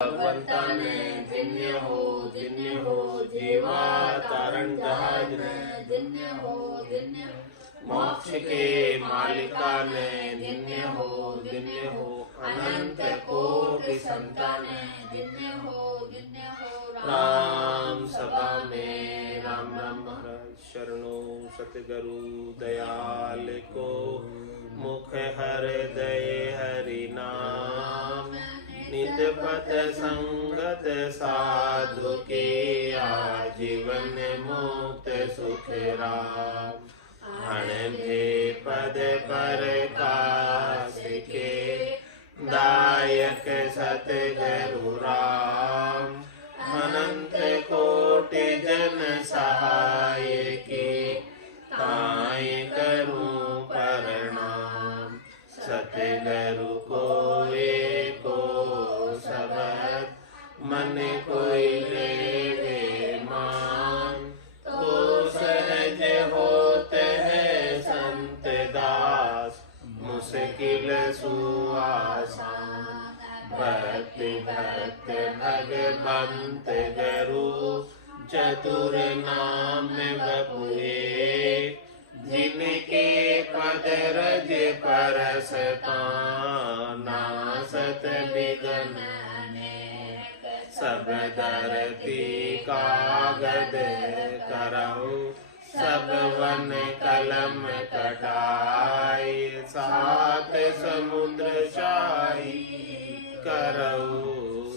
भगवंता ने धन्य हो जीवा तारण जहाज ने धन्य हो मोक्ष के मालिका ने धन्य हो अनंत कोटि संतान धन्य हो राम सभा में राम राम महाराज शरणो सतगुरु दयाल को मुख हृदय हरि नाम नित पथ संगत साधु के आजीवन मुक्त सुख राम हण भे पद पर कास के दायक सतगुरु राम अनंत कोटि जन सहाय के ताय करूं प्रणाम सतगुरु को एको सबद मन कोई ले मान तो सहज होत है संत दास मुश्किल सुआसान भक्ति भक्त भगवंत गुरु चतुर नाम बपुए जिनके पद रज परस नासत बिगन सब धरती कागद करऊ सब वन कलम कटाई सात समुद्र शाही करऊ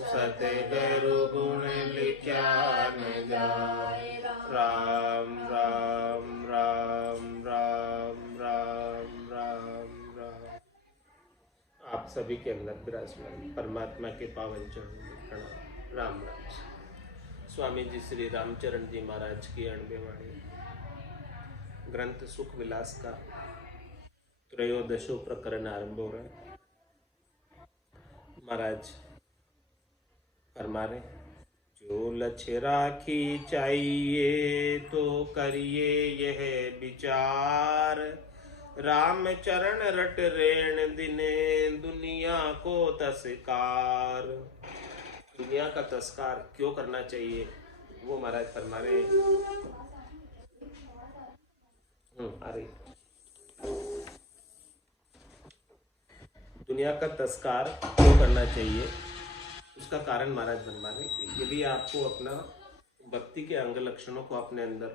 सतगुरु गुण लिख्या न जाय राम राम राम राम राम राम राम। आप सभी के अंदर विराजमान परमात्मा के पावन चरणों में प्रणाम राम राम। स्वामी जी श्री रामचरण जी महाराज की 98 वाणी ग्रंथ सुख विलास का त्रयोदशो प्रकरण आरंभ हो रहा है। महाराज फरमा रहे जो लक्ष्य राखी चाहिए तो करिए यह विचार राम चरण रट रेण दिने दुनिया को तस्कार। दुनिया का तस्कार क्यों करना चाहिए वो महाराज फरमा रहे दुनिया का तस्कार क्यों करना चाहिए उसका कारण महाराज फरमा रहे यदि आपको अपना भक्ति के अंग लक्षणों को अपने अंदर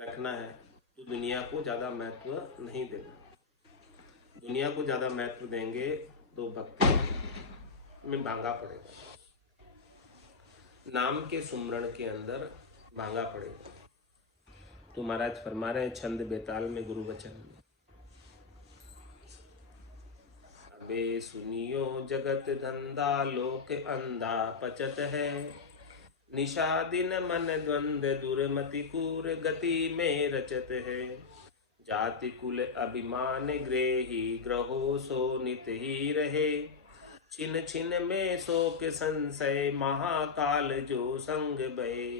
रखना है तो दुनिया को ज्यादा महत्व नहीं देना। दुनिया को ज्यादा महत्व देंगे तो भक्ति में भांगा पड़ेगा, नाम के सुमरण के अंदर भांगा पड़ेगा। तो महाराज फरमा रहे छंद बेताल में गुरु वचन अबे सुनियो जगत धंधा लोक अंधा पचत है निशा दिन मन द्वंद दुर्मति कूर गति में रचत है जाति कुल अभिमान ग्रेही ग्रहो सो नित ही रहे छिन छिन में शोक संशय महाकाल जो संग बहे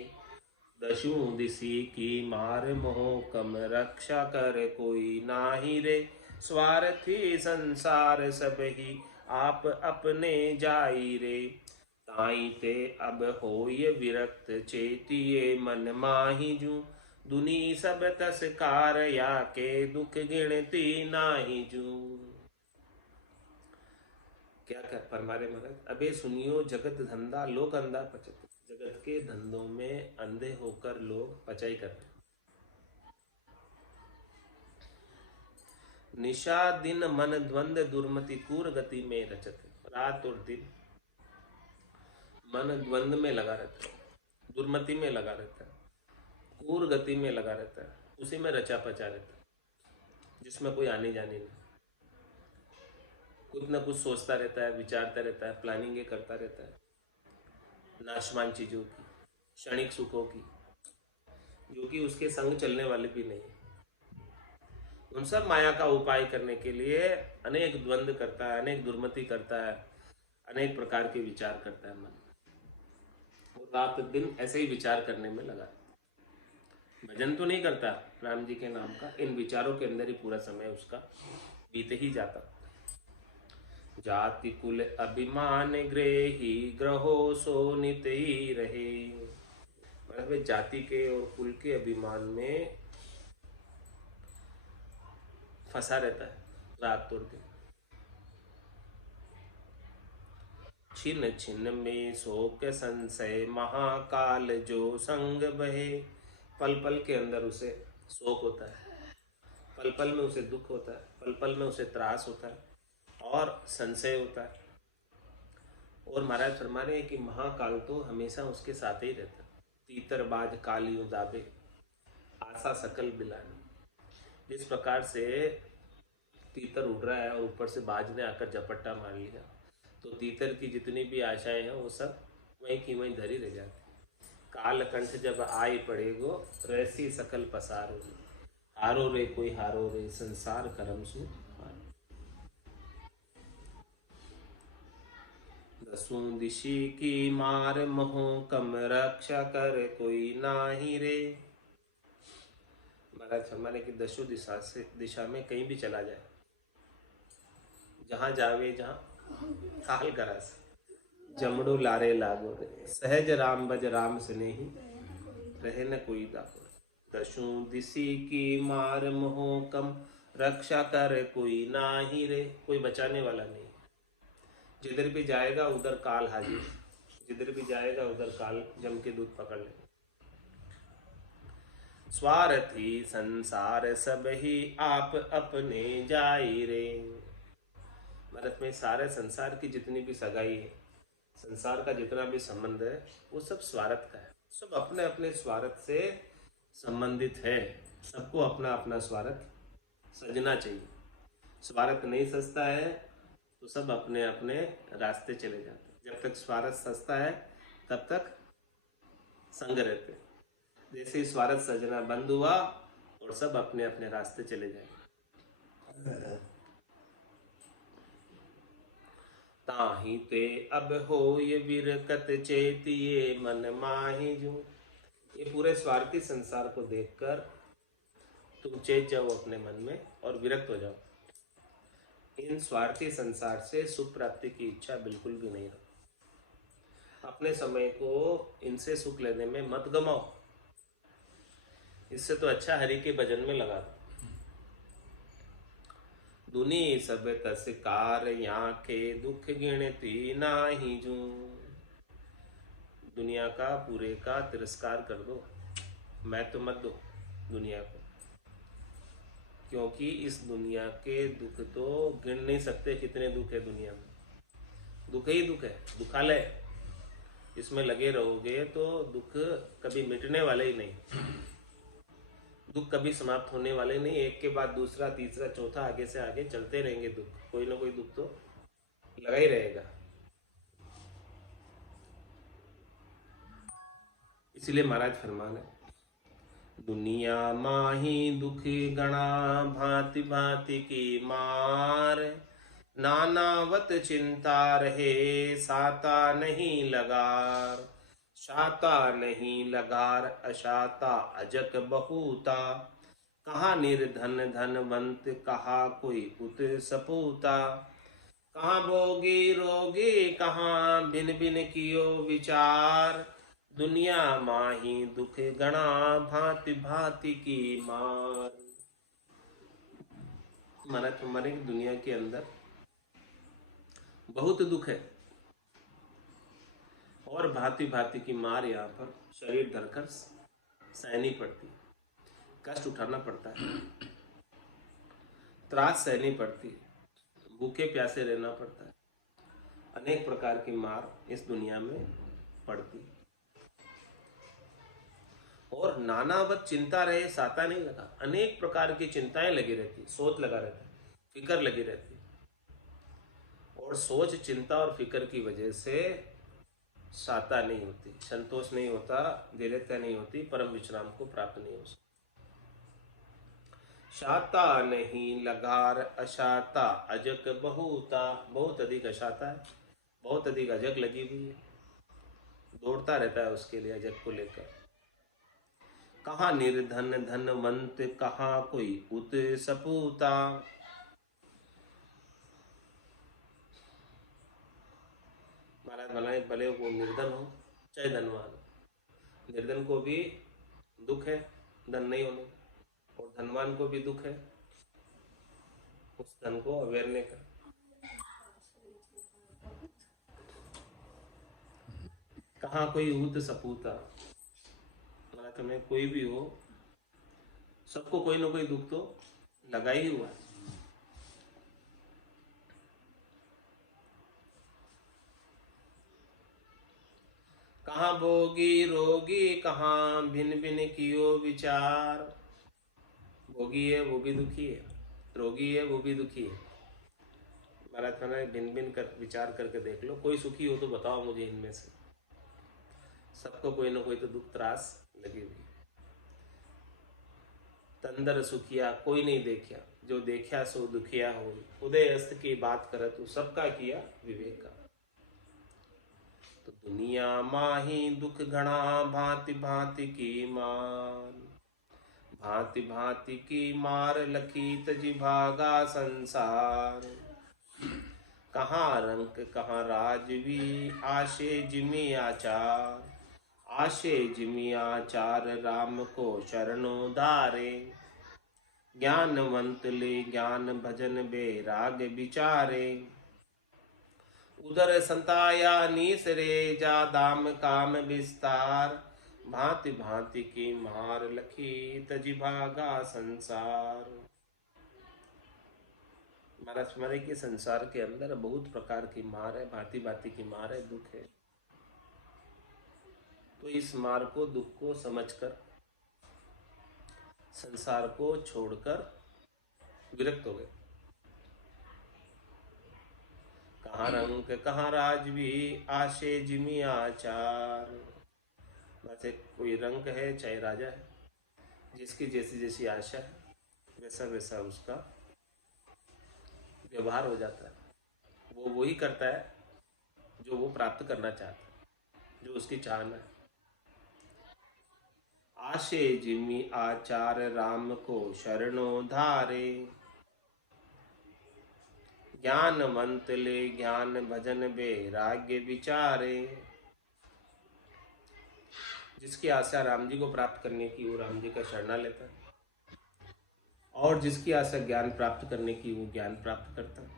दशु दिशी की मार मोह कम रक्षा कर कोई नाही रे स्वार्थी संसार सब ही आप अपने जाई रे ताई ते अब होय विरक्त चेतिये मन माही जू दुनी सब तस्कार या के दुख गिनती नाही जू। क्या कर फरमारे महाराज अबे सुनियो जगत धंधा लोक अंधा पचत। जगत के धंधों में अंधे होकर लोग पचाई कर रहे। निशा दिन मन द्वंद दुर्मति कूर गति में रचत। रात और दिन मन द्वंद में लगा रहता है, दुर्मति में लगा रहता है, कूर गति में लगा रहता है, उसी में रचा पचा रहता है जिसमें कोई आने जाने नहीं। कुछ न कुछ सोचता रहता है, विचारता रहता है, प्लानिंग करता रहता है नाशवान चीजों की, क्षणिक सुखों की, जो कि उसके संग चलने वाले भी नहीं। उन सब माया का उपाय करने के लिए अनेक द्वंद करता है, अनेक दुर्मति करता है, अनेक प्रकार के विचार करता है मन। वो रात दिन ऐसे ही विचार करने में लगा। भजन तो नहीं करता राम जी के नाम का, इन विचारों के अंदर ही पूरा समय उसका बीते ही जाता। जाति कुल अभिमान ग्रेही ग्रहो सो नित ही रहे। मतलब जाति के और कुल के अभिमान में फंसा रहता है रात तोड़ दिन। छिन छिन में शोक संशय महाकाल जो संग बहे। पल पल के अंदर उसे शोक होता है, पल पल में उसे दुख होता है, पल पल में उसे त्रास होता है और संशय होता है। और महाराज फरमा रहे हैं कि महाकाल तो हमेशा उसके साथ ही रहता है। तीतर बाज कालियों दाबे आशा सकल बिलानी। जिस प्रकार से तीतर उड़ रहा है और ऊपर से बाज ने आकर झपट्टा मार लिया, तो तीतर की जितनी भी आशाएं हैं वो सब वहीं की वहीं धरी रह जाती। कालकंठ जब आई पड़ेगो रैसी सकल पसारो। हारो रे कोई हारो रे संसार करम सु हारो। दसों दिशी की मार मोह कम रक्षा कर कोई नाही रे। महाराज फरमाने की दसों दिशा में कहीं भी चला जाए, जहां जावे जहां काल करास जमड़ो लारे लागो रे। सहज राम बज राम स्नेही रहे न कोई दाको। दसों दिशी की मार मोह कम रक्षा कर कोई नाही रे। कोई बचाने वाला नहीं। जिधर भी जाएगा उधर काल हाजिर, जिधर भी जाएगा उधर काल जम के दूध पकड़ ले। स्वार्थी संसार सब ही आप अपने जाई रे। भारत में सारे संसार की जितनी भी सगाई है, संसार का जितना भी संबंध है, वो सब स्वार्थ का है। सब अपने अपने स्वार्थ से संबंधित है। सबको अपना अपना स्वार्थ सजना चाहिए। स्वार्थ नहीं सजता है तो सब अपने अपने रास्ते चले जाते हैं। जब तक स्वार्थ सजता है तब तक संग रहते हैं। जैसे ही स्वार्थ सजना बंद हुआ और सब अपने अपने रास्ते चले जाएंगे। ताही ते अब हो ये विरकत चेतिए मन माही जू। ये पूरे स्वार्थी संसार को देखकर तुम चेत जाओ अपने मन में और विरक्त हो जाओ। इन स्वार्थी संसार से सुख प्राप्ति की इच्छा बिल्कुल भी नहीं रहो। अपने समय को इनसे सुख लेने में मत गमाओ। इससे तो अच्छा हरि के भजन में लगा दो। दुनी सब तस्कार के दुख गिनती नाही जू। दुनिया का पूरे का तिरस्कार कर दो, मैं तो मत दो दुनिया को, क्योंकि इस दुनिया के दुख तो गिन नहीं सकते कितने दुख है दुनिया में। दुख ही दुख है, दुखालय। इसमें लगे रहोगे तो दुख कभी मिटने वाले ही नहीं। दुख कभी समाप्त होने वाले नहीं। एक के बाद दूसरा तीसरा चौथा आगे से आगे चलते रहेंगे दुख। कोई ना कोई दुख तो लगा ही रहेगा। इसलिए महाराज फरमान है, दुनिया माही दुखी गणा भांति भांति की मार। नानावत चिंता रहे साता नहीं लगार। शाता नहीं लगार अशाता अजक बहुता। कहाँ निर्धन धनवंत कहाँ कोई उत सपूता। कहाँ भोगी रोगी कहाँ भिन भिन कियो विचार। दुनिया माही दुख गणा भांति भांति की मार। माने दुनिया के अंदर बहुत दुख है और भांति भांति की मार यहाँ पर शरीर धरकर सहनी पड़ती, कष्ट उठाना पड़ता है, त्रास सहनी पड़ती है, भूखे प्यासे रहना पड़ता है। अनेक प्रकार की मार इस दुनिया में पड़ती है। और नानावत चिंता रहे साता नहीं लगा। अनेक प्रकार की चिंताएं लगी रहती, सोच लगा रहता है, फिक्र लगी रहती। और सोच चिंता और फिक्र की वजह से साता नहीं होती, संतोष नहीं होता, दृढ़ता नहीं होती, परम विश्राम को प्राप्त नहीं हो सकता। शाता नहीं लगार अशाता अजक बहुता। बहुत अधिक अशाता है, बहुत अधिक अजक लगी हुई है, दौड़ता रहता है उसके लिए अजक को लेकर। कहाँ निर्धन धनवंत कहाँ कोई उत सपूता। महाराज बनाए भले वो निर्धन हो चाहे धनवान हो, निर्धन को भी दुख है धन नहीं होने, और धनवान को भी दुख है उस धन को अवेरने का। कहाँ कोई ऊत सपूता, महाराज तुम्हें कोई भी हो सबको कोई ना कोई दुख तो लगा ही हुआ है। कहाँ भोगी रोगी कहाँ भिन्न भिन्न कियो विचार, भोगी है वो भी दुखी है, रोगी है वो भी दुखी है। महाराज कहना भिन्न भिन्न कर विचार करके देख लो, कोई सुखी हो तो बताओ मुझे इनमें से। सबको कोई ना कोई तो दुख त्रास लगी हुई। तंदर सुखिया कोई नहीं देखिया, जो देखिया सो दुखिया हो, उदय अस्त की बात करत तू सबका किया विवेका। तो दुनिया माही दुख घना भांति भांति की मान, भांति भांति की मार लखी तजी भागा संसार। कहाँ रंक कहाँ राजवी आशे जिमी आचार, आशे जिमी आचार राम को शरणों धारे। ज्ञानवंत ले ज्ञान भजन बेराग विचारे, उधर संताया नीसरे जा दाम काम विस्तार। भांति भांति की मार लखी तजी भागा संसार। महाराज स्मरण के संसार के अंदर बहुत प्रकार की मार है, भांति भांति की मार है, दुख है। तो इस मार को दुख को समझकर संसार को छोड़कर विरक्त हो गए। कहाँ रंग कहाँ राजवी आशे जिमी आचार, वैसे कोई रंग है चाहे राजा है, जिसकी जैसी जैसी आशा है वैसा वैसा उसका व्यवहार हो जाता है। वो वही करता है जो वो प्राप्त करना चाहता है, जो उसकी चाहना है। आशे जिमी आचार राम को शरणों धारे। ज्ञानवंत ले ज्ञान भजन बेराग्य विचारे। जिसकी आशा राम जी को प्राप्त करने की वो राम जी का शरणा लेता है, और जिसकी आशा ज्ञान प्राप्त करने की वो ज्ञान प्राप्त करता है,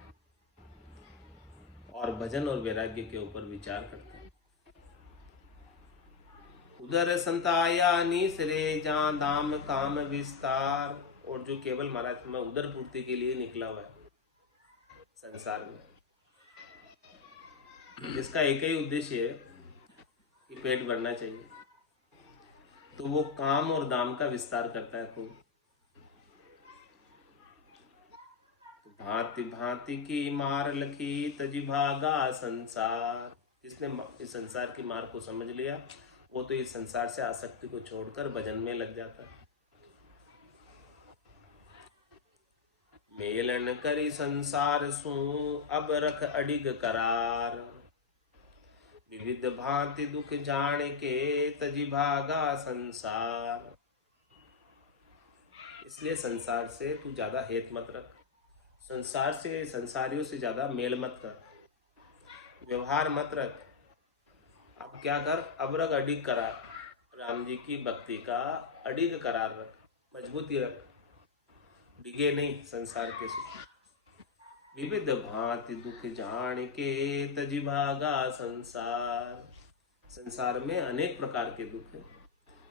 और भजन और वैराग्य के ऊपर विचार करता है। उधर संताया नीसरे जहाँ दाम काम विस्तार, और जो केवल महाराज में उधर पूर्ति के लिए निकला हुआ है संसार में, जिसका एक ही उद्देश्य है कि पेट भरना चाहिए, तो वो काम और दाम का विस्तार करता है खूब। भांति भांति की मार लखी तजी भागा संसार। जिसने इस संसार की मार को समझ लिया वो तो इस संसार से आसक्ति को छोड़कर भजन में लग जाता है। मेलन करी संसार सू अब रख अडिग करार, विविध भांति दुख जान के तजी भागा संसार। इसलिए संसार से तू ज्यादा हेत मत रख, संसार से संसारियों से ज्यादा मेल मत कर, व्यवहार मत रख। अब क्या कर, अब रख अडिग करार, राम जी की भक्ति का अडिग करार रख, मजबूती रख, डिगे नहीं संसार के सुख। विविध भांति दुख जान के तजी भागा संसार। संसार में अनेक प्रकार के दुख हैं,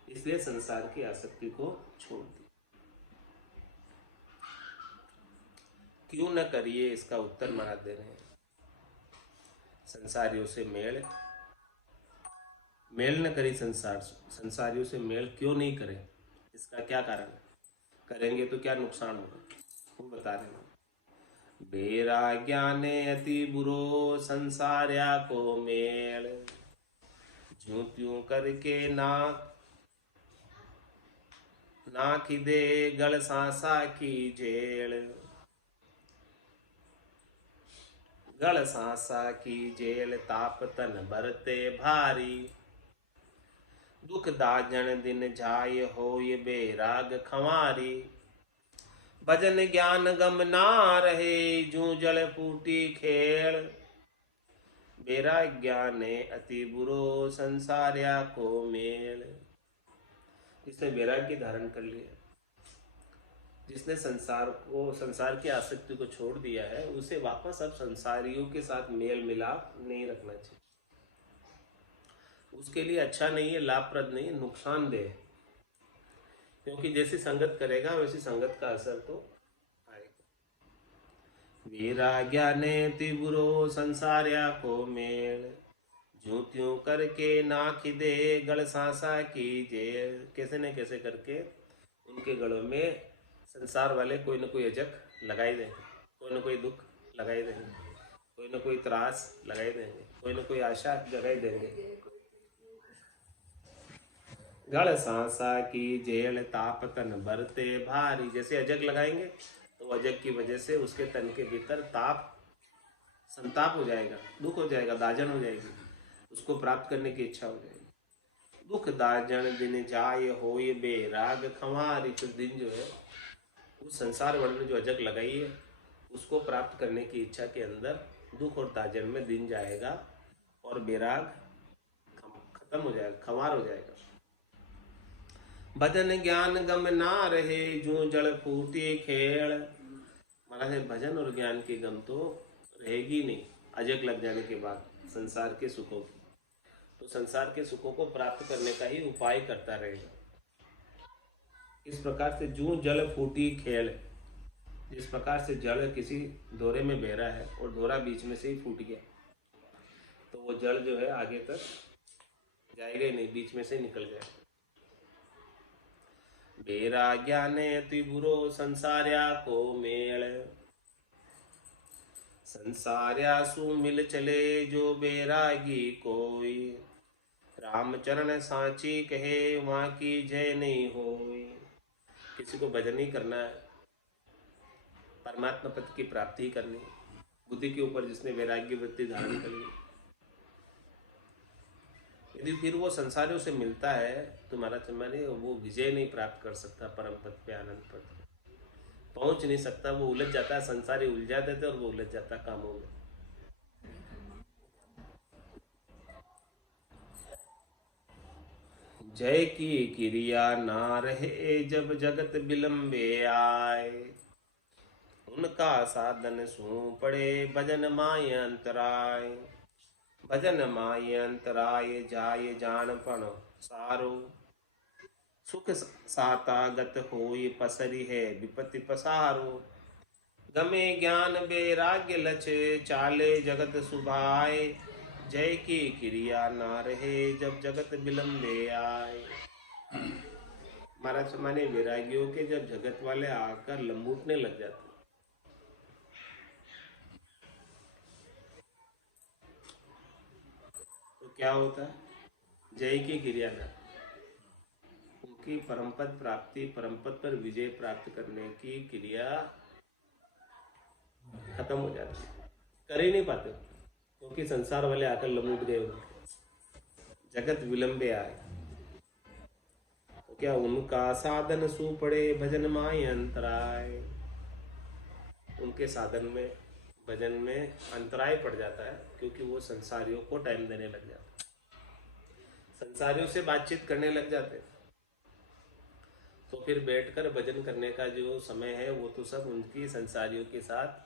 इसलिए संसार की आसक्ति को छोड़ दी। क्यों न करिए, इसका उत्तर महाराज दे रहे हैं। संसारियों से मेल न करी, संसारियों से मेल क्यों नहीं करें, इसका क्या कारण है, करेंगे तो क्या नुकसान होगा, वो बता रहे हैं। बेरा ज्ञाने अति बुरो संसार्या को मेल, ज्यों त्यों करके नाख दे गल सांसा की जेल। गल सांसा की जेल ताप तन बरते भारी, दुख दाजन दिन जाय होय बेराग खंवारी। भजन ज्ञान गम ना रहे जूं जल फूटी खेल, वैराग्याने अति बुरो संसार्या को मेल। जिसने वैराग्य धारण कर लिया, जिसने संसार की आसक्ति को छोड़ दिया है, उसे वापस अब संसारियों के साथ मेल मिलाप नहीं रखना चाहिए। उसके लिए अच्छा नहीं है, लाभप्रद नहीं है, नुकसानदेह है। क्योंकि जैसी संगत करेगा वैसी संगत का असर तो आएगा। वैराग्याने तिबुरो संसार्या को मेल, ज्यों त्यों करके नाखी दे गढ़ सांसा की जेल। कैसे न कैसे करके उनके गढ़ों में संसार वाले कोई न कोई अजक लगाई देंगे, कोई न कोई दुख लगाई देंगे, कोई न कोई त्रास लगाई देंगे, कोई न कोई आशा जगाई देंगे। गढ़ सांसा की जेल ताप तन भरते भारी। जैसे अजग लगाएंगे तो अजग की वजह से उसके तन के भीतर ताप संताप हो जाएगा, दुख हो जाएगा, दाजन हो जाएगी, उसको प्राप्त करने की इच्छा हो जाएगी। दुख दाजन दिन जाय होय बेराग खंवारी। तो दिन जो है उस संसार वर्ग में जो अजग लगाई है उसको प्राप्त करने की इच्छा के अंदर दुख और दाजन में दिन जाएगा और बेराग खत्म हो जाएगा, खंवार हो जाएगा। भजन ज्ञान गम ना रहे जो जल फूटे खेल। महाराज भजन और ज्ञान की गम तो रहेगी नहीं अजग लग जाने के बाद संसार के सुखों की। तो संसार के सुखों को प्राप्त करने का ही उपाय करता रहेगा। इस प्रकार से जो जल फूटी खेल, जिस प्रकार से जल किसी दोरे में बह रहा है और दोरा बीच में से ही फूट गया तो वो जल जो है आगे तक जाएगा ही नहीं, बीच में से निकल जाएगा। वैराग्याने त्रिपुरो संसार्या को मेल, संसार्या सु मिल चले जो बैरागी कोई। रामचरण सांची कहे वहाँ की जय नहीं होई। किसी को भजन ही करना है, परमात्मा पद की प्राप्ति करनी, बुद्धि के ऊपर जिसने वैराग्य वृत्ति धारण कर ली, यदि फिर वो संसारियों से मिलता है तो महाराज माने वो विजय नहीं प्राप्त कर सकता, परम पद पे आनंद पद पहुंच नहीं सकता। वो उलझ जाता है, संसारी उलझा देते और वो उलझ जाता है कामों में। जय की क्रिया ना रहे जब जगत विलंबे आए। उनका साधन सू पड़े भजन माय अंतराय। भजन माय अंतराय जाय जानपण सारो। सुख साता गत होय पसरी है विपत्ति पसारो। गमे ज्ञान वैराग्य लच चाले जगत सुभाए। जय की क्रिया ना रहे जब जगत विलंबे आए। महाराज माने वैरागियों के जब जगत वाले आकर लंबूटने लग जाते तो क्या होता है? जय की क्रिया ना, उनकी परमपद प्राप्ति, परमपद पर विजय प्राप्त करने की क्रिया खत्म हो जाती है, कर ही नहीं पाते क्योंकि संसार वाले आकर लमूट गए, जगत विलंबे आए। तो क्या उनका साधन सू पड़े भजन माय अंतराय। उनके साधन में, भजन में अंतराय पड़ जाता है क्योंकि वो संसारियों को टाइम देने लग जाते, संसारियों से बातचीत करने लग जाते। तो फिर बैठकर भजन करने का जो समय है वो तो सब उनकी संसारियों के साथ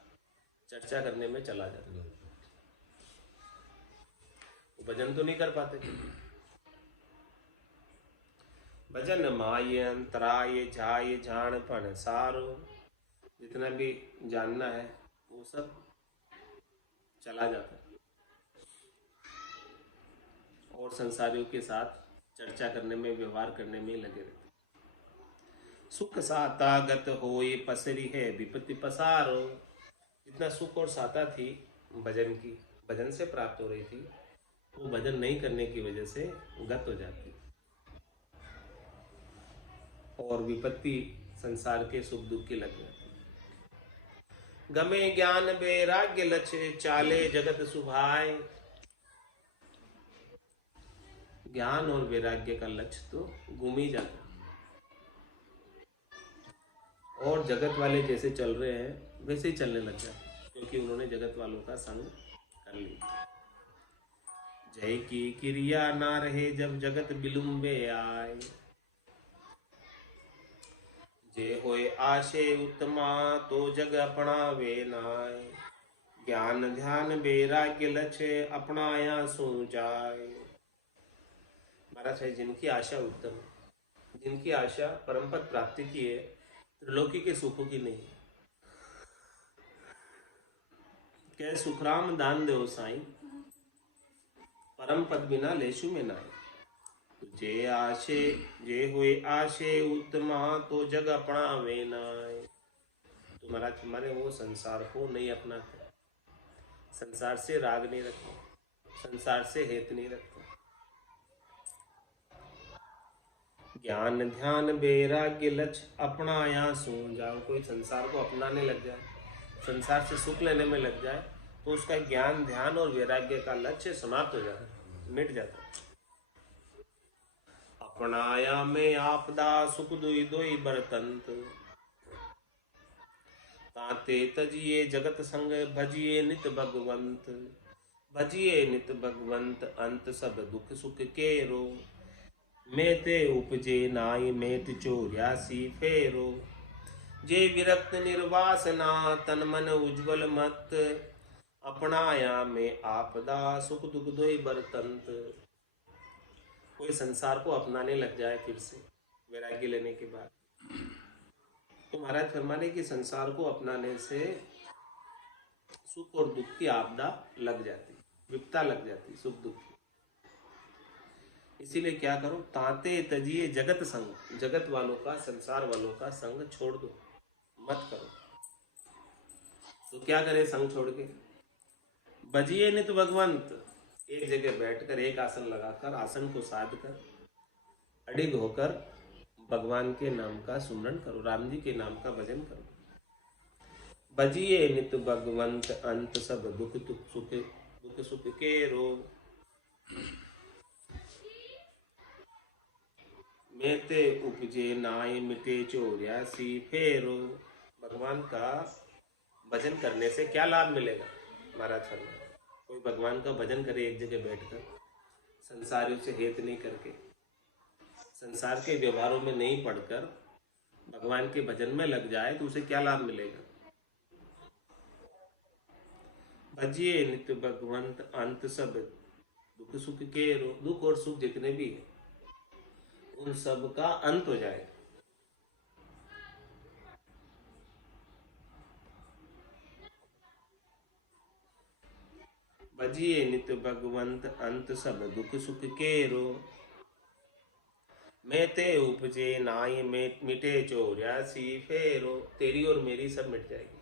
चर्चा करने में चला जाता है। भजन तो नहीं कर पाते। भजन माय अंतराय जाय जानपण सारो। जितना भी जानना है वो सब चला जाता है और संसारियों के साथ चर्चा करने में, व्यवहार करने में लगे रहते। सुख साता गत होय पसरी है विपत्ति पसारो। जितना सुख और साता थी भजन की, भजन से प्राप्त हो रही थी, वो भजन नहीं करने की वजह से गत हो जाती और विपत्ति संसार के सुख दुख की लग जाती। गमे ज्ञान वैराग्य लक्ष चाले जगत सुभाए। ज्ञान और वैराग्य का लक्ष्य तो गुम ही जाता और जगत वाले जैसे चल रहे हैं वैसे ही चलने लग जाते क्योंकि उन्होंने जगत वालों का संग कर लिया। जय की क्रिया ना रहे जब जगत बिलुम्बे आए। जे होए आशे उत्तमा तो जग अपनावे नाय। ज्ञान ध्यान वैराग्य लक्ष्य अपनाया सो जाए। महाराज है जिनकी आशा उत्तम है, जिनकी आशा परम पद प्राप्ति की है, त्रिलोकी के सुखों की नहीं। कह सुखराम दान दो साईं, परम पद बिना लेशु में नाई। जे आशे जे हुए आशे उत्तमा तो जग अपनावे नाय। तो महाराज हमारे वो संसार को नहीं अपनाते, संसार से राग नहीं रखते, संसार से हेत नहीं रखते। ज्ञान ध्यान वैराग्य लक्ष्य अपनाया सो जाओ। कोई संसार को अपनाने लग जाए, संसार से सुख लेने में लग जाए, तो उसका ज्ञान ध्यान और वैराग्य का लक्ष्य समाप्त हो जाता है, मिट जाता है। अपनाया में आपदा सुख दुई दुई बरतंत। ताते तजिए जगत संग भजिए नित भगवंत। भजिए नित भगवंत अंत सब दुख सुख के रो। मेते उपजे नाई मेत चौरासी फेरो। जे विरक्त निर्वासना तन मन उज्जवल मत। अपनाया में आपदा सुख दुख दोई बरतंत। कोई संसार को अपनाने लग जाए फिर से वैराग्य लेने के बाद, तो महाराज फरमाने कि संसार को अपनाने से सुख और दुख की आपदा लग जाती, विपता लग जाती, सुख दुख की। इसीलिए क्या करो, ताते तजिए जगत संग, जगत वालों का, संसार वालों का संग छोड़ दो, मत करो। तो क्या करे संग छोड़ के? बजिए नित भगवंत, एक जगह बैठकर एक आसन लगाकर, आसन को साध कर अडिग होकर भगवान के नाम का सुमरन करो, राम जी के नाम का भजन करो। बजिए नित भगवंत अंत सब दुख सुख के रो। मेते उपजे नाय मिटे चौरासी फेरो। भगवान का भजन करने से क्या लाभ मिलेगा? महाराज फरमाते, कोई भगवान का भजन करे एक जगह बैठकर, संसारियों से हेत नहीं करके, संसार के व्यवहारों में नहीं पढ़कर भगवान के भजन में लग जाए, तो उसे क्या लाभ मिलेगा? भजिए नित्य भगवंत अंत सब दुख सुख के रो। दुख और सुख जितने भी है उन सब का अंत हो जाए। भजिए नित्य भगवंत अंत सब दुख सुख के रो। मेते उपजे नाई मिटे चौरासी फेरो। तेरी और मेरी सब मिट जाएगी,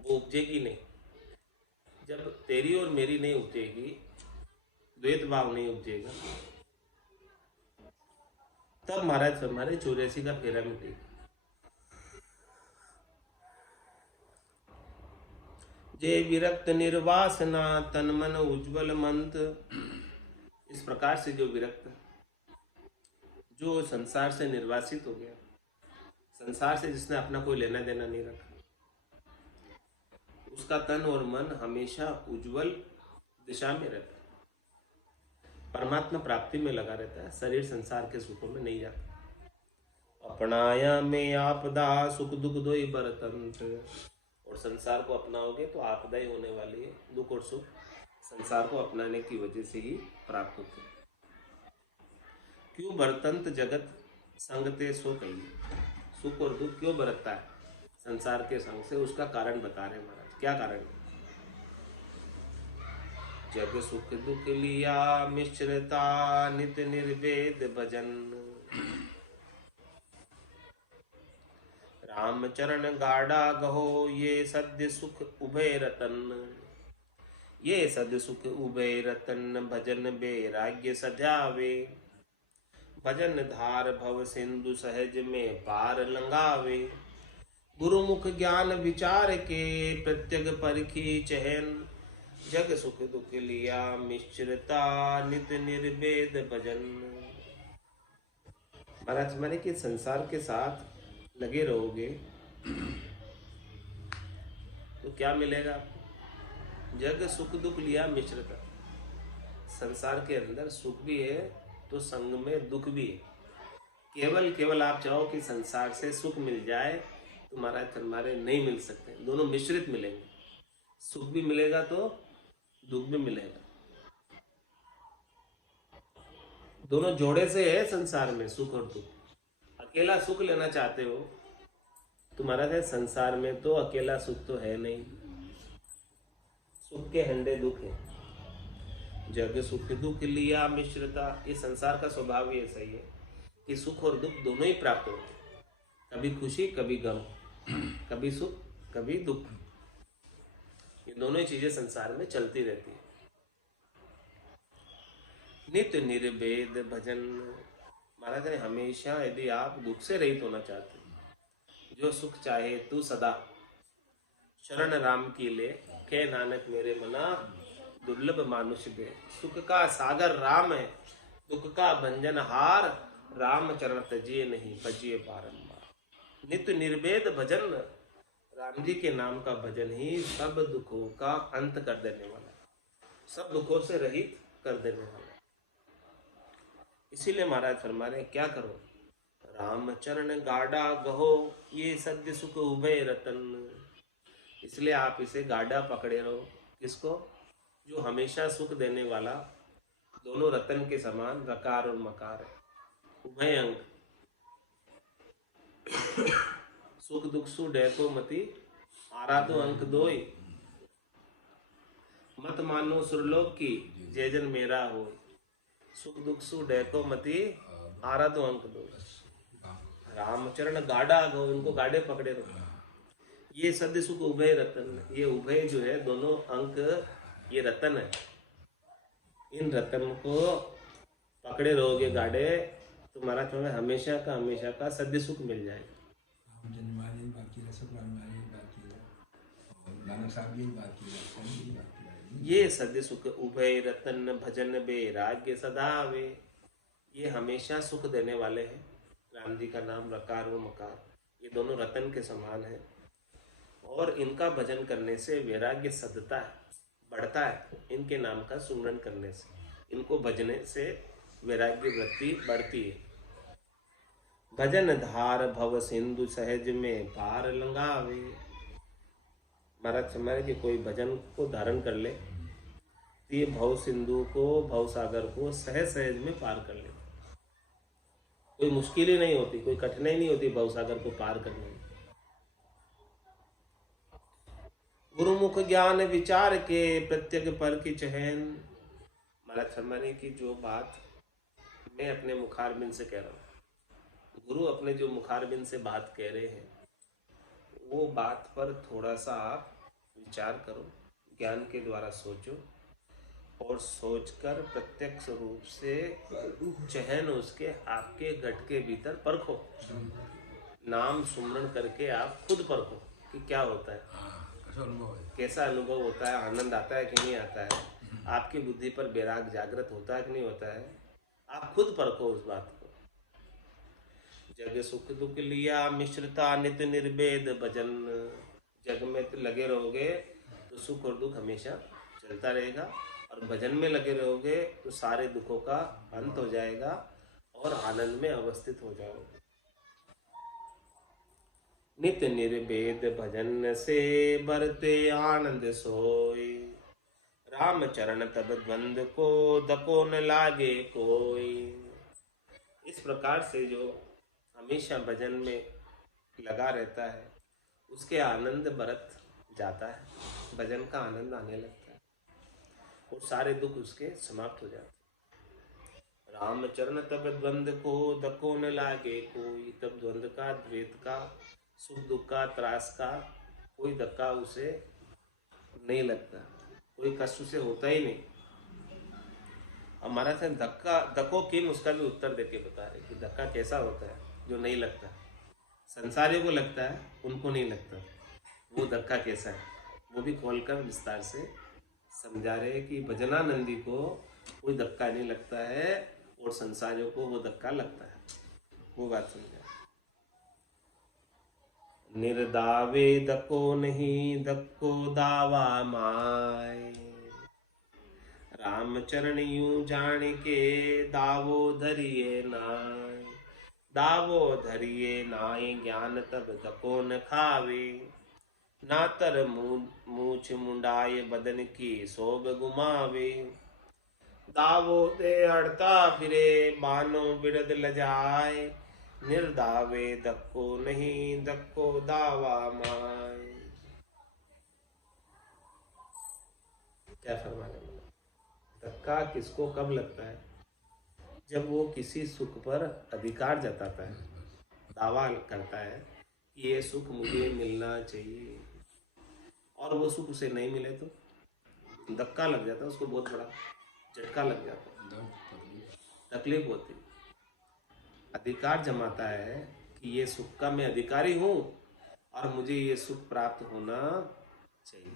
वो उपजेगी नहीं। जब तेरी और मेरी नहीं उपजेगी, द्वैत भाव नहीं उपजेगा, तब महाराज हमारे 84 का फेरा मिटेगा। जे विरक्त निर्वासना तन मन उज्जवल मंत। इस प्रकार से जो विरक्त, जो संसार से निर्वासित हो गया, संसार से जिसने अपना कोई लेना देना नहीं रखा, उसका तन और मन हमेशा उज्जवल दिशा में रहता है, परमात्मा प्राप्ति में लगा रहता है, शरीर संसार के सुखों में नहीं जाता। अपनाया में आपदा सुख दुख दोई बरतंत्र। और संसार को अपनाओगे तो आपदा ही होने वाली है, दुख और सुख संसार को अपनाने की वजह से ही प्राप्त होते हैं। क्यों बरतंत जगत संगते सो कहिए। सुख और दुख क्यों बरतता है संसार के संग से, उसका कारण बता रहे महाराज। क्या कारण है? जग सुख दुख लिया मिश्रता नित निर्वेद भजन। राम चरण गाढ़ा गहो ये सद्य सुख उभय रतन। ये सद्य सुख उभय रतन भजन बैराग्य सजावे। भजन धार भव सिंधु सहज में पार लंगावे। गुरुमुख ज्ञान विचार के प्रत्यग परखी चहन। जग सुख दुख लिया मिश्रता नित निर्वेद भजन। महाराज माने कि संसार के साथ लगे रहोगे तो क्या मिलेगा? जग सुख दुख लिया मिश्रता। संसार के अंदर सुख भी है तो संग में दुख भी है। केवल आप चाहो कि संसार से सुख मिल जाए तो महाराज फरमारे नहीं मिल सकते, दोनों मिश्रित मिलेंगे। सुख भी मिलेगा तो दुख भी मिलेगा, दोनों जोड़े से है संसार में सुख और दुख। अकेला सुख लेना चाहते हो तो महाराज संसार में तो अकेला सुख तो है नहीं, सुख के हंडे दुख है। जग सुख दुख लिया मिश्रता, ये संसार का स्वभाव ही ऐसा ही है कि सुख और दुख दोनों ही प्राप्त होते हैं, कभी खुशी कभी गम, कभी सुख कभी दुख, ये दोनों ही चीजें संसार में चलती रहती है। नित्य निर्वेद भजन, महाराज ने हमेशा यदि आप दुख से रहित होना चाहते, जो सुख चाहे तू सदा, शरण राम की ले के नानक मेरे मना, दुर्लभ मानुष दे। सुख का सागर राम है, दुख का भंजन हार, राम चरण तजिए नहीं भजिए बारंबार। नित्य निर्वेद भजन, राम जी के नाम का भजन ही सब दुखों का अंत कर देने वाला, सब दुखों से रहित कर देने वाला। इसीलिए महाराज फरमा रहे क्या करो, राम चरण गाढ़ा गहो, ये सद्य सुख उभय रतन। इसलिए आप इसे गाढ़ा पकड़े रहो, किसको, जो हमेशा सुख देने वाला, दोनों रतन के समान रकार और मकार है, उभय अंग। सुख दुख सु डैको मति, आराधो अंक दोई, मत मानो सुरलोक की, जय जन मेरा हो। सुख दुख सु डैको मति, आराधो अंक दो। रामचरण गाढ़ा गो, इनको गाढ़े पकड़े रहो। ये सद्य सुख उभय रतन, ये उभय जो है दोनों अंक, ये रतन है। इन रतन को पकड़े रहोगे गाढ़े, तुम्हारा तुम्हें हमेशा का सद्य सुख मिल जाएगा। ये सद्य सुख उभय रतन भजन बैराग्य सदावे, ये हमेशा सुख देने वाले हैं। राम जी का नाम रकार व मकार, ये दोनों रतन के समान है, और इनका भजन करने से वैराग्य सदता है, बढ़ता है। इनके नाम का सुमरन करने से, इनको भजने से वैराग्य वृत्ति बढ़ती है। भजन धार भव सिंधु सहज में पार लंगावे। महाराज हमारे कि कोई भजन को धारण कर ले तो ये भव सिंधु को, भव सागर को सहज सहज में पार कर ले। कोई मुश्किल ही नहीं होती, कोई कठिनाई नहीं होती भव सागर को पार करने में। गुरुमुख ज्ञान विचार के प्रत्येक पर की चहन। महाराज फरमाने की जो बात मैं अपने मुखारबिंद से कह रहा हूँ, गुरु अपने जो मुखारबिंद से बात कह रहे हैं, वो बात पर थोड़ा सा आप विचार करो, ज्ञान के द्वारा सोचो, और सोचकर प्रत्यक्ष रूप से चहन उसके आपके घट के भीतर परखो। नाम सुमरण करके आप खुद परखो कि क्या होता है, कैसा अनुभव होता है, आनंद आता है कि नहीं आता है, आपकी बुद्धि पर बैराग जागृत होता है कि नहीं होता है। आप खुद परखो उस बात को। जग सुख दुख लिया मिश्रता नित्य निर्वेद भजन। जग में तो लगे रहोगे तो सुख और दुख हमेशा चलता रहेगा, और भजन में लगे रहोगे तो सारे दुखों का अंत हो जाएगा और आनंद में अवस्थित हो जाओगे। नित्य निर्वेद भजन से बरते आनंद सोई, राम चरण तब द्वंद को दको न लागे कोई। इस प्रकार से जो हमेशा भजन में लगा रहता है उसके आनंद बरत जाता है, भजन का आनंद आने लगता है और सारे दुख उसके समाप्त हो जाते हैं। राम चरण तब द्वंद को दको न लागे कोई। तब द्वंद का, द्वैत का, सुख दुख का, त्रास का कोई धक्का उसे नहीं लगता, कोई कष्ट उसे होता ही नहीं। हमारा से धक्का धक्को किन, उसका भी उत्तर देके बता रहे कि धक्का कैसा होता है जो नहीं लगता। संसारियों को लगता है, उनको नहीं लगता। वो धक्का कैसा है वो भी खोलकर विस्तार से समझा रहे कि भजनानंदी को कोई धक्का नहीं लगता है और संसारियों को वो धक्का लगता है। वो बात समझा। निर्दावे धक्को नहीं, धक्को दावा माय। राम चरण यूं जान के दावो धरिए नाय। दावो धरिए नाय ज्ञान तब तको न खावे। ना तर मूछ मुंडाए बदन की शोभ गुमावे। दावो दे अड़ता फिरे बानो बिरद लजाए। निर्दावे धक्को नहीं धक्को दावा माय। क्या फरमाने वाला? धक्का किसको कब लगता है? जब वो किसी सुख पर अधिकार जताता है, दावा करता है कि ये सुख मुझे मिलना चाहिए, और वो सुख उसे नहीं मिले तो धक्का लग जाता है, उसको बहुत बड़ा झटका लग जाता है, तकलीफ होती। अधिकार जमाता है कि ये सुख का मैं अधिकारी हूं और मुझे ये सुख प्राप्त होना चाहिए।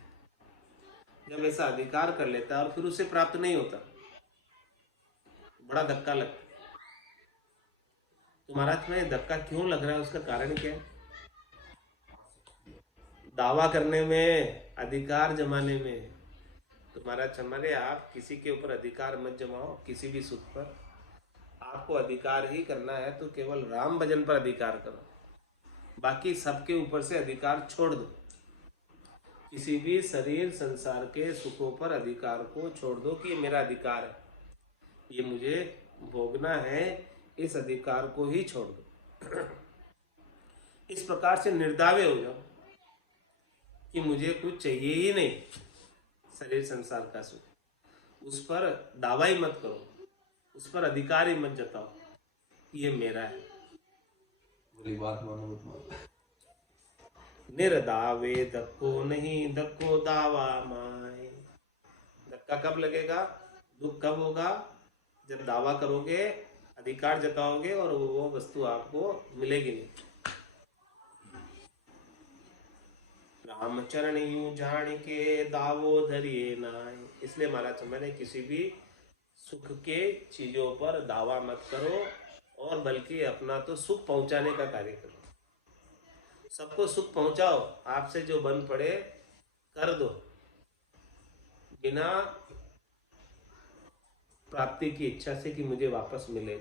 जब ऐसा अधिकार कर लेता है और फिर उसे प्राप्त नहीं होता, बड़ा धक्का लगता। तुम्हारा तुम्हें धक्का क्यों लग रहा है, उसका कारण क्या है? दावा करने में, अधिकार जमाने में। तुम्हारा चमरे, आप किसी के ऊपर अधिकार मत जमाओ, किसी भी सुख पर। आपको अधिकार ही करना है तो केवल राम भजन पर अधिकार करो, बाकी सबके ऊपर से अधिकार छोड़ दो। किसी भी शरीर संसार के सुखों पर अधिकार को छोड़ दो कि ये मेरा अधिकार है, ये मुझे भोगना है, इस अधिकार को ही छोड़ दो। इस प्रकार से निर्दावे हो जाओ कि मुझे कुछ चाहिए ही नहीं, शरीर संसार का सुख। उस पर दावा ही मत करो, उस पर अधिकार ही मत जताओ कि ये मेरा है। बुरी बात मानो मत मानो। निर्दावे धक्को नहीं धक्को दावा माय। धक्का कब लगेगा, दुख कब होगा? जब दावा करोगे, अधिकार जताओगे और वो वस्तु आपको मिलेगी नहीं। राम चरण यूं जान के दावो धरिए नाय। इसलिए महाराज मैंने किसी भी सुख के चीजों पर दावा मत करो, और बल्कि अपना तो सुख पहुंचाने का कार्य करो। सबको सुख पहुंचाओ, आपसे जो बन पड़े कर दो, बिना प्राप्ति की इच्छा से कि मुझे वापस मिले।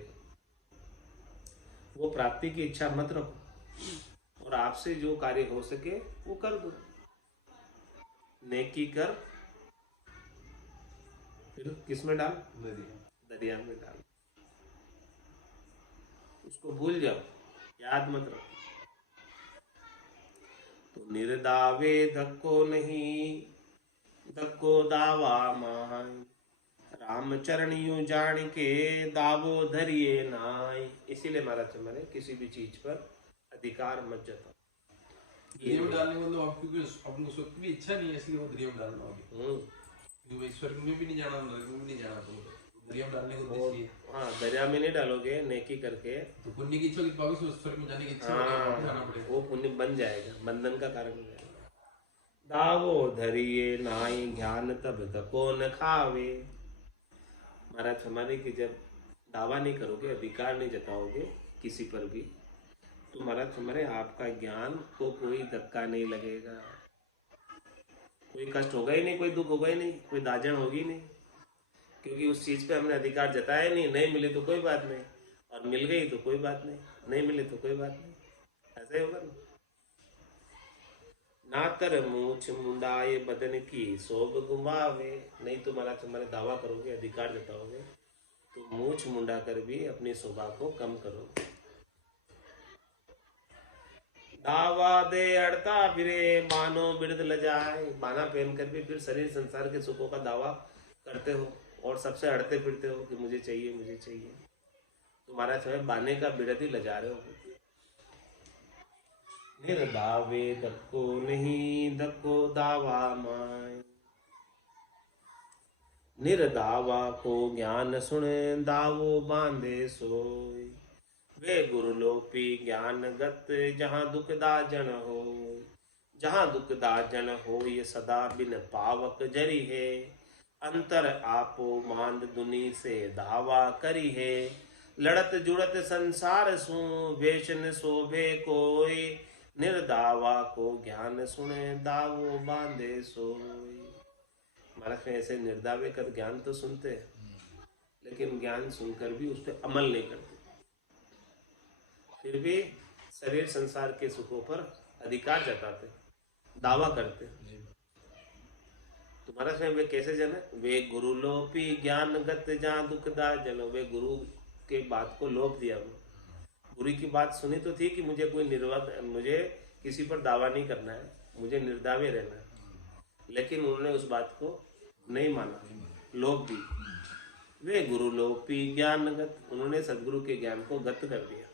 वो प्राप्ति की इच्छा मत रखो, और आपसे जो कार्य हो सके वो कर दो। नेकी कर, फिर किस में डाल? दरिया में डाल। उसको भूल जाओ, याद मत रखो। तो निर्दावे धक्को नहीं धक्को दावा माय। राम चरण यूं जान के दावो धरिए नाय। इसीलिए महाराज मैंने किसी भी चीज पर अधिकार मत जताओ। दरिया में डालने मतलब आपको अपने सुख की इच्छा नहीं है, इसलिए वो दरिया में डालना होगी। स्वर्ग में भी नहीं जाना, नरक में भी नहीं जाना, तो दरिया में डालने को इसलिए। हाँ, दरिया में नहीं डालोगे, नेकी करके तो पुण्य की इच्छा की पाओगे, स्वर्ग में जाने की इच्छा जाना पड़ेगा, वो पुण्य बन जाएगा, बंधन का कारण बन जाएगा। दावो धरिए नाई ज्ञान तब धको न खावे। महाराज हमारे की जब दावा नहीं करोगे, अधिकार नहीं जताओगे किसी पर भी, तो महाराज हमारे आपका ज्ञान को कोई धक्का नहीं लगेगा, कोई कष्ट होगा ही नहीं, कोई दुख होगा ही नहीं, कोई दाजन होगी नहीं, क्योंकि उस चीज पे हमने अधिकार जताया नहीं। नहीं मिली तो कोई बात नहीं, और मिल गई तो कोई बात नहीं, नहीं मिली तो कोई बात नहीं, ऐसा ही होगा ना। ना तर मूछ मुंडाए बदन की शोभ गुमावे। नहीं तो महाराज तुम्हारे दावा करोगे, अधिकार जताओगे, तो मूछ मुंडा कर भी अपनी शोभा को कम करो। दावा दे अड़ता फिरे मानो बिरद लजाए। बाना पहन कर भी फिर शरीर संसार के सुखों का दावा करते हो और सबसे अड़ते फिरते हो कि मुझे चाहिए मुझे चाहिए। तुम्हारा समय बाने का बिरद ही लजा रहे हो। निर्दावे धक्को नहीं धक्को दावा माय। निर्दावा को ज्ञान सुने दावो बांधे सोय। वे गुरुलोपी ज्ञान गत जहाँ दुख दाजन हो। जहाँ दुख दाजन हो ये सदा बिन पावक जरी है। अंतर आपो मांद दुनी से धावा करी है। लड़त जुड़त संसार सु वेशन शोभे कोई। निर्दावा को ज्ञान सुने दावो बांधे सोई। महाराज में ऐसे निर्दावे कर ज्ञान तो सुनते हैं, लेकिन ज्ञान सुनकर भी उस पर अमल नहीं करते, फिर भी शरीर संसार के सुखों पर अधिकार जताते, दावा करते। तो महाराज में वे कैसे जने? वे गुरु लोपी ज्ञान गत जहाँ दुखदा जनो। वे गुरु के बात को लोप दिया। गुरु की बात सुनी तो थी कि मुझे कोई मुझे किसी पर दावा नहीं करना है, मुझे निर्दावे रहना है, लेकिन उन्होंने उस बात को नहीं माना, लोप दी। वे गुरु लोपी ज्ञान गत, उन्होंने सदगुरु के ज्ञान को गत कर दिया,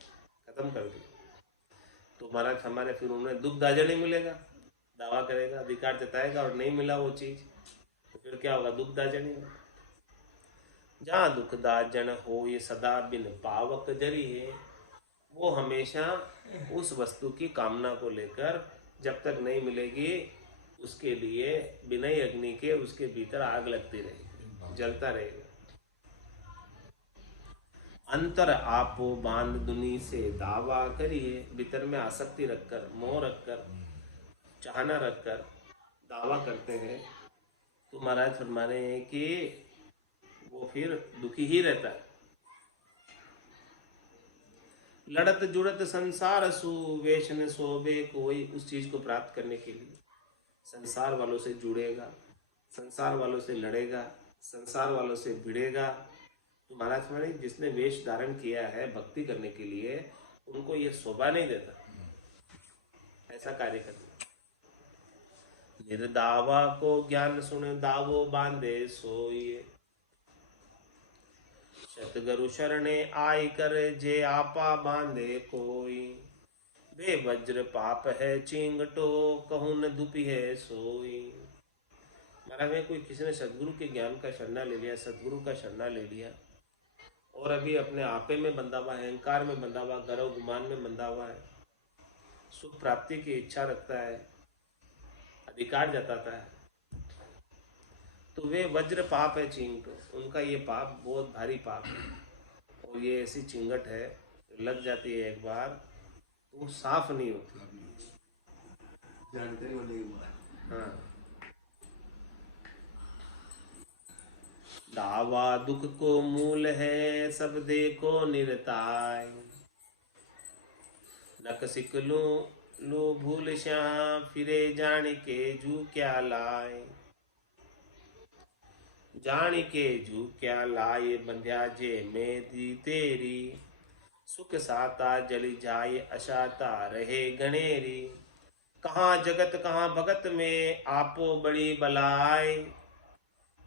खत्म कर दिया। तो महाराज हमारे फिर उन्हें दुख दाजा नहीं मिलेगा, दावा करेगा, अधिकार जताएगा और नहीं मिला वो चीज, तो फिर क्या होगा? दुख दाजन ही होगा। जहाँ दुख दाजन हो ये सदा बिन पावक जरी है, वो हमेशा उस वस्तु की कामना को लेकर जब तक नहीं मिलेगी उसके लिए बिना अग्नि के उसके भीतर आग लगती रहेगी, जलता रहेगा। अंतर आपो बांध दुनी से दावा करिए, भीतर में आसक्ति रखकर, मोह रखकर, चाहना रखकर दावा करते हैं, तो महाराज फरमा रहे हैं कि वो फिर दुखी ही रहता है। लड़त जुड़त संसार सु वेशन सोबे, कोई उस चीज को प्राप्त करने के लिए संसार वालों से जुड़ेगा, संसार वालों से लड़ेगा, संसार वालों से भिड़ेगा। तो महाराज फरमा रहे जिसने वेश धारण किया है भक्ति करने के लिए, उनको ये शोभा नहीं देता ऐसा कार्य करना। निर्दावा को ज्ञान सुन दावो बांधे सोइए, सतगुरु शरणे आई कर जे आपा बांधे कोई। वे वज्र पाप है चिंगटो, कहूं न दुपी है सोई। महाराज में कोई किसी ने सदगुरु के ज्ञान का शरणा ले लिया, सदगुरु का शरणा ले लिया, और अभी अपने आपे में बंधा हुआ है, अहंकार में बंधा हुआ, गर्व गुमान में बंधा हुआ है, सुख प्राप्ति की इच्छा रखता है, अधिकार जताता है, तो वे वज्र पाप है चिंगटो, उनका ये पाप बहुत भारी पाप है, और ये ऐसी चिंगट है लग जाती है एक बार तो वो साफ नहीं होती। जानकारी होने के बाद हाँ, दावा दुख को मूल है सब देखो निरताय, नक सिक लो भूल श्याम फिरे जान के जू क्या लाए। जान के जू क्या लाए बंध्या जे में दी तेरी, सुख साता जली जाए अशाता रहे गणेरी। कहाँ जगत कहाँ भगत में आपो बड़ी बलाय,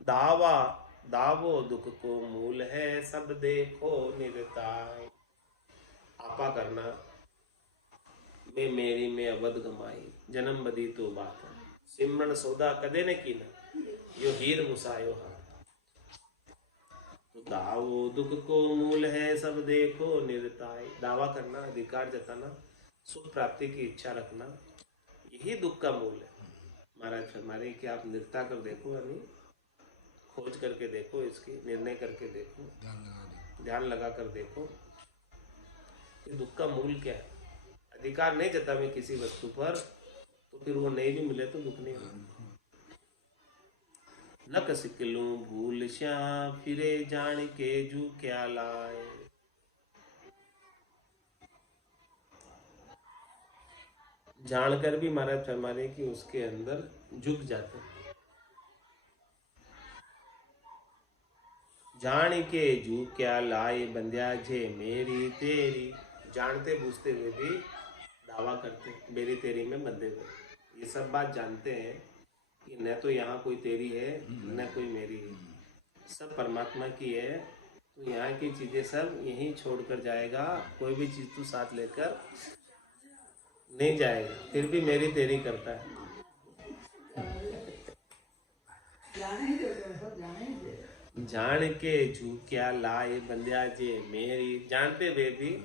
दावा दावो दुख को मूल है सब देखो निरताय। आपा करना मैं मेरी में अवध गमाई, जन्म बदी तो बात सिमरन सौदा कदे न की न, यो हीर मुसायो हाथ। तो दावो दुख को मूल है सब देखो निरताय, दावा करना, अधिकार जताना, सुख प्राप्ति की इच्छा रखना, यही दुख का मूल है। महाराज फरमारे कि आप निरता कर देखो, यानी खोज करके देखो, इसकी निर्णय करके देखो, ध्यान लगा कर देखो कि दुख का मूल क्या है। अधिकार नहीं जता मैं किसी वस्तु पर, तो फिर वो नहीं भी मिले तो दुख नहीं होगा। नक सिकलू भूल श्याम फिरे जान के जू क्या लाए। जानकर भी महाराज फरमाने की उसके अंदर झुक जाते, जान के जू क्या लाए बंध्या जे मेरी तेरी। जानते बूझते हुए भी दावा करते मेरी तेरी में बंधे हुए। ये सब बात जानते हैं कि न तो यहाँ कोई तेरी है न कोई मेरी है, सब परमात्मा की है। तो यहाँ की चीजें सब यहीं छोड़कर जाएगा, कोई भी चीज तू साथ लेकर नहीं जाएगा, फिर भी मेरी तेरी करता है। जान के जू क्या लाए बंध्या जे मेरी, जानते हुए भी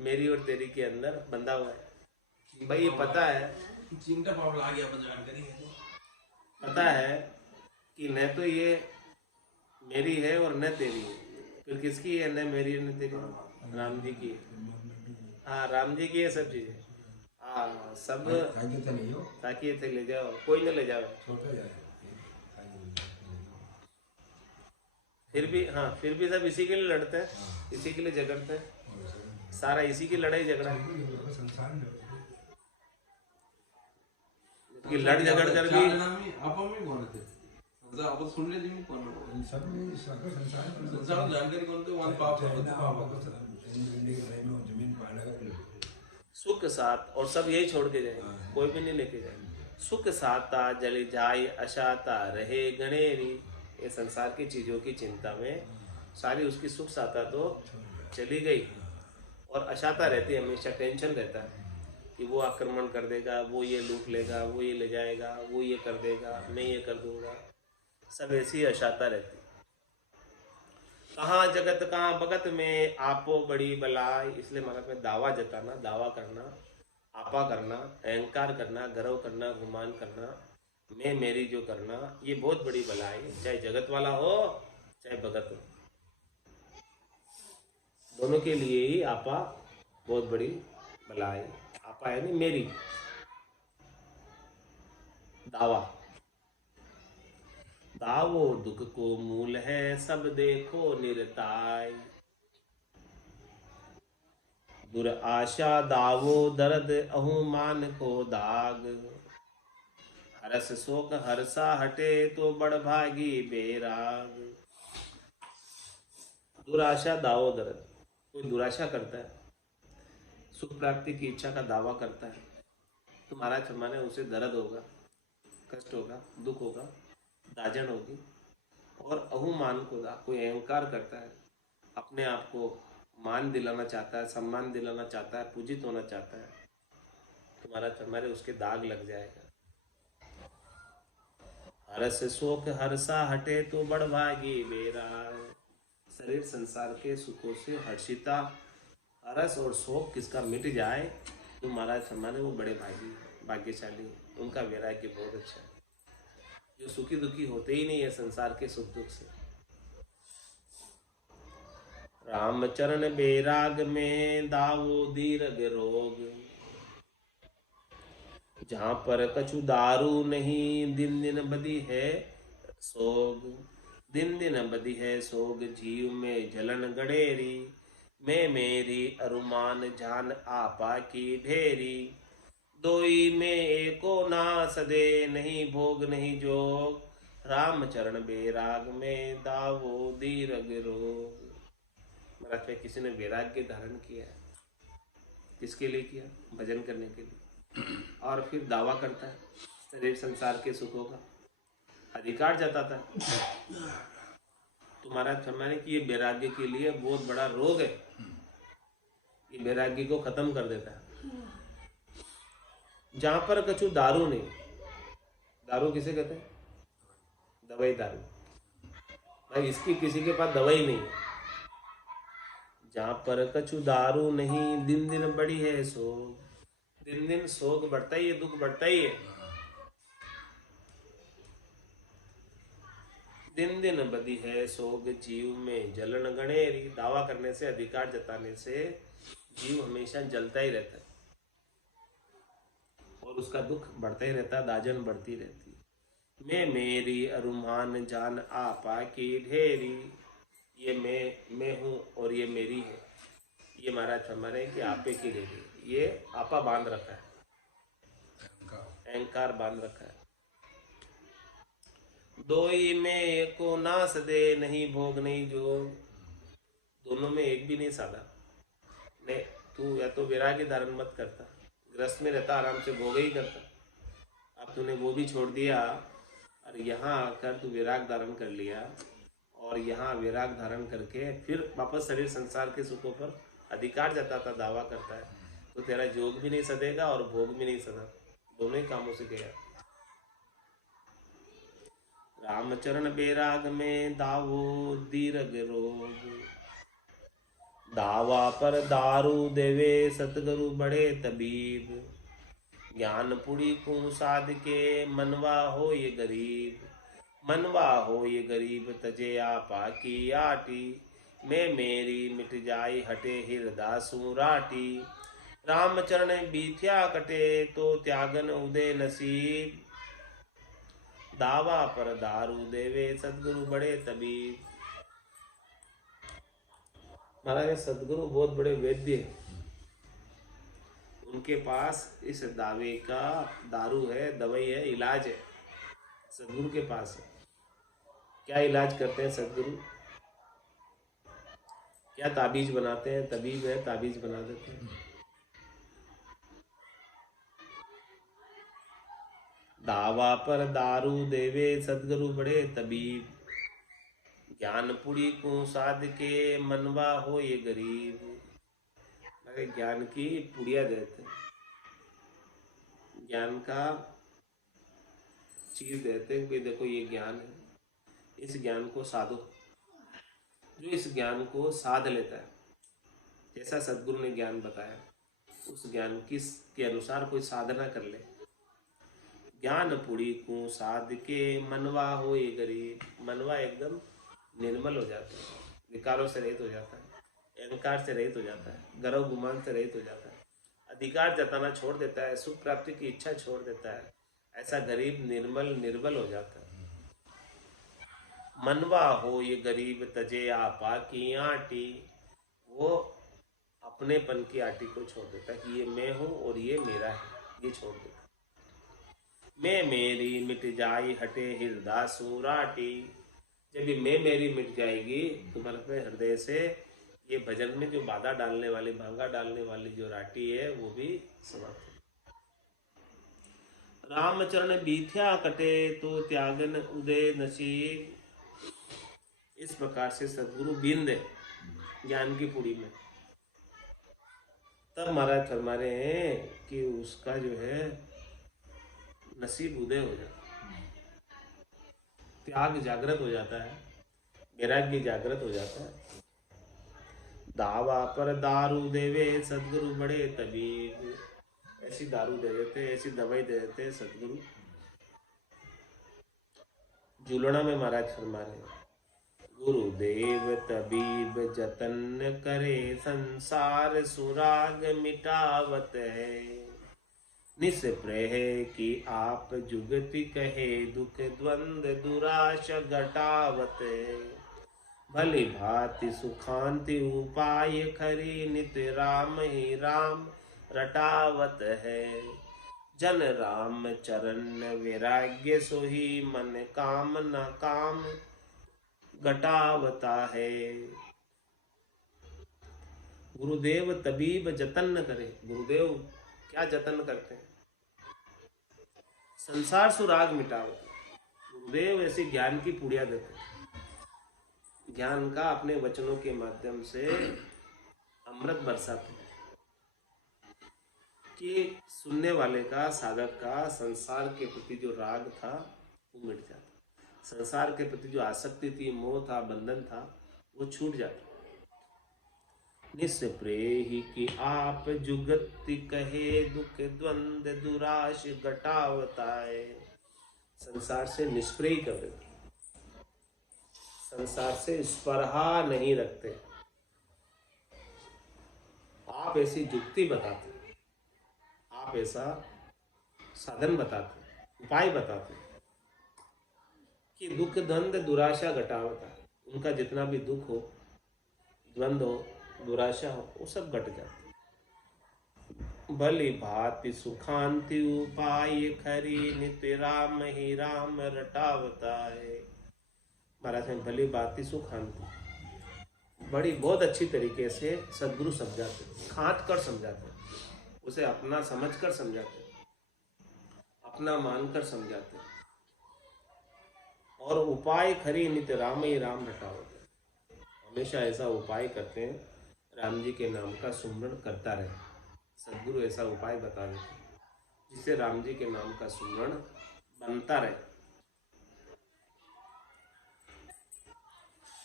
मेरी और तेरी के अंदर बंधा हुआ है। भाई ये पता है, चिंता पाप ला गया जानकारी है, पता है कि न तो ये मेरी है और न तेरी है, फिर किसकी है? न मेरी न तेरी, राम जी की है। हाँ, राम जी की है सब चीजें। हाँ, सब ताकि थे ले जाओ, कोई न ले जाओ। फिर भी हाँ, फिर भी सब इसी के लिए लड़ते हैं, इसी के लिए झगड़ते हैं, सारा इसी की लड़ाई झगड़ा है कि लड़ झगड़ कर भी आपण मी कोण ते समजा आपण सुनले तुम्ही कोण संसार जानकारी कोणते वन पाप सुख साथ, और सब यही छोड़ के जाए, कोई भी नहीं लेके जाए। सुख साता जल जाए अशाता रहे गणेरी, ये संसार की चीजों की चिंता में सारी उसकी सुख साता तो चली गई, और अशाता रहती है, हमेशा टेंशन रहता है कि वो आक्रमण कर देगा, वो ये लूट लेगा, वो ये ले जाएगा, वो ये कर देगा, मैं ये कर दूंगा, सब ऐसी अशाता रहती। कहाँ जगत कहाँ भगत में आपो बड़ी बलाई, इसलिए महाराज में दावा जताना, दावा करना, आपा करना, अहंकार करना, गर्व करना, गुमान करना, मैं मेरी जो करना, ये बहुत बड़ी बलाई है, चाहे जगत वाला हो चाहे भगत हो, दोनों के लिए ही आपा बहुत बड़ी बलाई। आपा यानी मेरी, दावा, दावो दुख को मूल है सब देखो निरताय, दुर आशा दावो दर्द अहुमान को दाग, हरस शोक हर्षा हटे तो बड़ भागी बेराग। दुराशा दावो दर्द, कोई दुराशा करता है, सुख प्राप्ति की इच्छा का दावा करता है, तो महाराज फरमाने उसे दर्द होगा, कष्ट होगा, दुख होगा, दाजन होगी, और अहुमान को दा, कोई अहंकार करता है, अपने आप को मान दिलाना चाहता है, सम्मान दिलाना चाहता है, पूजित होना चाहता है, तो महाराज फरमाने उसके दाग लग जाएगा। हरस शोक हर्षा हटे तो बड़ भागी बेराग, शरीर संसार के सुखों से हर्षिता, हरस और शोक किसका मिट जाए तो महाराज फरमाने वो बड़े भागी, भाग्यशाली, उनका वैराग्य बहुत अच्छा है, जो सुखी दुखी होते ही नहीं है संसार के सुख दुख से। रामचरण बैराग में दावो दीर्घ रोग, जहाँ पर कछु दारू नहीं दिन दिन बदी है सोग, दिन दिन बदी है सोग, जीव में जलन गड़ेरी, मैं मेरी अरुमान जान आपा की ढेरी, दोई में एको ना सदे नहीं भोग नहीं जोग, रामचरण बैराग में दावो दीर्घ रोग। महाराज में किसी ने वैराग्य धारण किया, किसके लिए किया? भजन करने के लिए, और फिर दावा करता है शरीर संसार के सुखों का अधिकार जताता है, तो महाराज फरमाने कि ये वैराग्य के लिए बहुत बड़ा रोग है, ये वैराग्य को खत्म कर देता है। जहां पर कछु दारू नहीं, दारू किसे कहते हैं? दवाई दारू, भाई इसकी किसी के पास दवाई नहीं है। जहां पर कछु दारू नहीं दिन दिन बड़ी है सोग, दिन दिन शोक बढ़ता ही है, दुख बढ़ता ही है, दिन दिन बदी है सोग, जीव में जलन गणेरी, दावा करने से, अधिकार जताने से जीव हमेशा जलता ही रहता है और उसका दुख बढ़ता ही रहता है, दाजन बढ़ती रहती है। मैं मेरी अरुमान जान आपा की ढेरी, ये मैं हूँ और ये मेरी है, ये महाराज फरमा रहे हैं कि आपे की ढेरी, ये आपा बांध रखा है, अहंकार बांध रखा है। दोई में एको नास दे नहीं भोग नहीं जोग, दोनों में एक भी नहीं साधा। नहीं, तू या तो वैराग्य धारण मत करता, ग्रस्त में रहता, आराम से भोग ही करता, अब तूने वो भी छोड़ दिया और यहाँ आकर तू वैराग धारण कर लिया, और यहाँ वैराग धारण करके फिर वापस शरीर संसार के सुखों पर अधिकार जताता, दावा करता है, तो तेरा जोग भी नहीं सदेगा और भोग भी नहीं सदा, दोनों ही कामों से गया। रामचरण बैराग में दावो दीर्घ रोग, दावा पर दारू देवे सतगुरु बड़े तबीब, ज्ञान पुड़ी को साध के मनवा हो ये गरीब, मनवा हो ये गरीब तजे आपा की आटी, मैं मेरी मिट जाई हटे हृदय सुराटी, रामचरण बीथ्या कटे तो त्यागन उदय नसीब, दावा पर दारू देवे सदगुरु बड़े तबीब। महाराज सदगुरु बहुत बड़े वैद्य हैं। उनके पास इस दावे का दारू है, दवाई है, इलाज है, सदगुरु के पास है। क्या इलाज करते हैं सदगुरु? क्या ताबीज बनाते हैं? तबीब है, ताबीज बना देते हैं। दावा पर दारू देवे सदगुरु बड़े तबीब, ज्ञान पुड़ी को साध के मनवा हो ये गरीब। अरे ज्ञान की पुड़िया देते हैं, ज्ञान का चीज देते हैं कि देखो ये ज्ञान है, इस ज्ञान को साधो। जो इस ज्ञान को साध लेता है, जैसा सदगुरु ने ज्ञान बताया, उस ज्ञान के अनुसार कोई साधना कर ले, ज्ञान पुड़ी को साध के मनवा हो ये गरीब। मनवा एकदम निर्मल हो जाता है, विकारों से रहित हो जाता है, अहंकार से रहित हो जाता है, गर्व गुमान से रहित हो जाता है, अधिकार जताना छोड़ देता है, सुख प्राप्ति की इच्छा छोड़ देता है। ऐसा गरीब निर्बल हो जाता है। मनवा हो ये गरीब तजे आपा की आटी, वो अपनेपन की आटी को छोड़ देता है कि ये मैं हूं और ये मेरा है, ये छोड़ देता है। मैं मेरी मिट जाई हटे हृदय सूराटी। जब ये मैं मेरी मिट जाएगी तुम्हारे अपने हृदय से, ये भजन में जो बाधा डालने वाली, भांगा डालने वाली जो राटी है, वो भी समाप्त। रामचरण बीथ्या कटे तो त्यागन उदय नसीब। इस प्रकार से सदगुरु बीन दे ज्ञान की पुड़ी में, तब महाराज फरमा रहे हैं कि उसका जो है नसीब उदय हो जाता है, त्याग जागृत हो जाता है, वैराग्य जागृत हो जाता है। दावा पर दारू देवे सदगुरु बड़े तबीब। ऐसी दारू दे देते, ऐसी दवाई दे देते सदगुरु। जुलना में महाराज फरमा रहे हैं, गुरुदेव तबीब जतन करे संसार सुराग मिटावत है। निस्पृह की आप जुगति कहे दुख द्वंद दुराश घटावत है। भली भांति सुखांति उपाय खरी नित राम ही राम रटावत है। जन राम चरण वैराग्य सोही मन काम न काम घटावता है। गुरुदेव तबीब जतन न करे। गुरुदेव क्या जतन करते हैं? संसार सुराग मिटावत। गुरुदेव ऐसी ज्ञान की पुड़िया देते हैं, ज्ञान का अपने वचनों के माध्यम से अमृत बरसाते हैं कि सुनने वाले का, साधक का संसार के प्रति जो राग था वो मिट जाता, संसार के प्रति जो आसक्ति थी, मोह था, बंधन था, वो छूट जाता। निस्प्रेही की आप जुगति कहे दुख द्वंद दुराश घटावताए। संसार से निष्प्रेय कर देते, संसार से स्पर्हा नहीं रखते। आप ऐसी युक्ति बताते, आप ऐसा साधन बताते, उपाय बताते कि दुख द्वंद दुराशा घटावता। उनका जितना भी दुख हो, द्वंद हो, दुराशा हो, वो सब घट जाती। भली भांति सुखांति उपाय खरी नित राम ही राम रटावता है। महाराज में भली भांति सुखांति, बड़ी बहुत अच्छी तरीके से सदगुरु समझाते, खांच कर समझाते, उसे अपना समझ कर समझाते, अपना मानकर समझाते। और उपाय खरी नित राम ही राम रटावते, हमेशा ऐसा उपाय करते हैं, राम जी के नाम का सुमरण करता रहे। सदगुरु ऐसा उपाय बता देते जिससे राम जी के नाम का सुमरण बनता रहे।